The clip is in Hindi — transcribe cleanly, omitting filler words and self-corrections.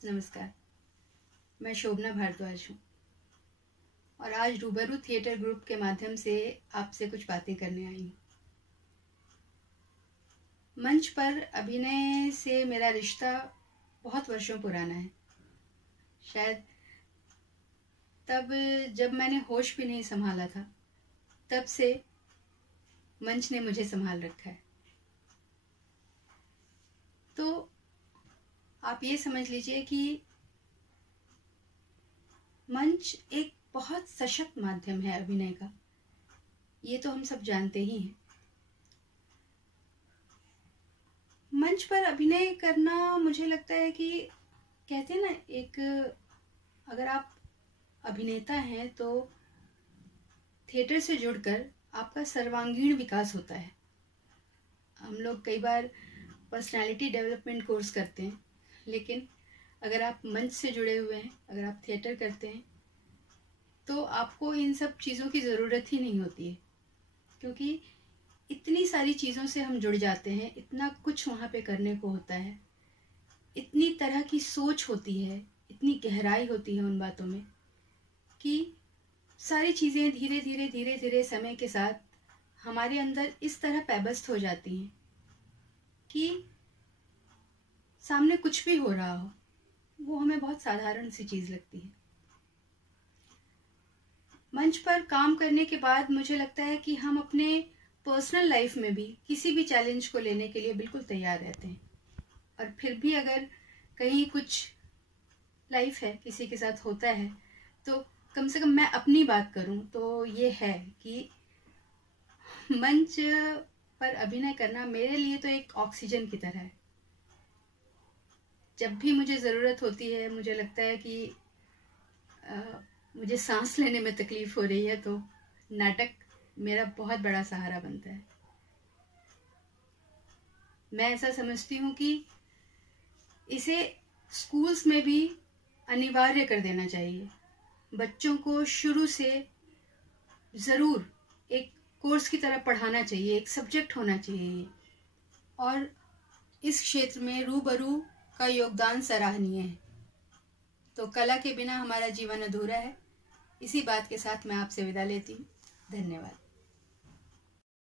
नमस्कार, मैं शोभना भारद्वाज हूँ और आज रूबरू थिएटर ग्रुप के माध्यम से आपसे कुछ बातें करने आई हूँ। मंच पर अभिनय से मेरा रिश्ता बहुत वर्षों पुराना है। शायद तब जब मैंने होश भी नहीं संभाला था, तब से मंच ने मुझे संभाल रखा है। तो आप ये समझ लीजिए कि मंच एक बहुत सशक्त माध्यम है अभिनय का, ये तो हम सब जानते ही हैं। मंच पर अभिनय करना मुझे लगता है कि कहते हैं ना, एक अगर आप अभिनेता हैं तो थिएटर से जुड़कर आपका सर्वांगीण विकास होता है। हम लोग कई बार पर्सनालिटी डेवलपमेंट कोर्स करते हैं, लेकिन अगर आप मंच से जुड़े हुए हैं, अगर आप थिएटर करते हैं, तो आपको इन सब चीज़ों की ज़रूरत ही नहीं होती है, क्योंकि इतनी सारी चीज़ों से हम जुड़ जाते हैं, इतना कुछ वहाँ पे करने को होता है, इतनी तरह की सोच होती है, इतनी गहराई होती है उन बातों में कि सारी चीज़ें धीरे धीरे समय के साथ हमारे अंदर इस तरह पैबस्त हो जाती हैं कि सामने कुछ भी हो रहा हो वो हमें बहुत साधारण सी चीज़ लगती है। मंच पर काम करने के बाद मुझे लगता है कि हम अपने पर्सनल लाइफ में भी किसी भी चैलेंज को लेने के लिए बिल्कुल तैयार रहते हैं। और फिर भी अगर कहीं कुछ लाइफ है किसी के साथ होता है, तो कम से कम मैं अपनी बात करूं तो ये है कि मंच पर अभिनय करना मेरे लिए तो एक ऑक्सीजन की तरह है। जब भी मुझे ज़रूरत होती है, मुझे लगता है कि मुझे सांस लेने में तकलीफ हो रही है, तो नाटक मेरा बहुत बड़ा सहारा बनता है। मैं ऐसा समझती हूँ कि इसे स्कूल्स में भी अनिवार्य कर देना चाहिए। बच्चों को शुरू से ज़रूर एक कोर्स की तरह पढ़ाना चाहिए, एक सब्जेक्ट होना चाहिए। और इस क्षेत्र में रूबरू का योगदान सराहनीय है। तो कला के बिना हमारा जीवन अधूरा है। इसी बात के साथ मैं आपसे विदा लेती हूँ। धन्यवाद।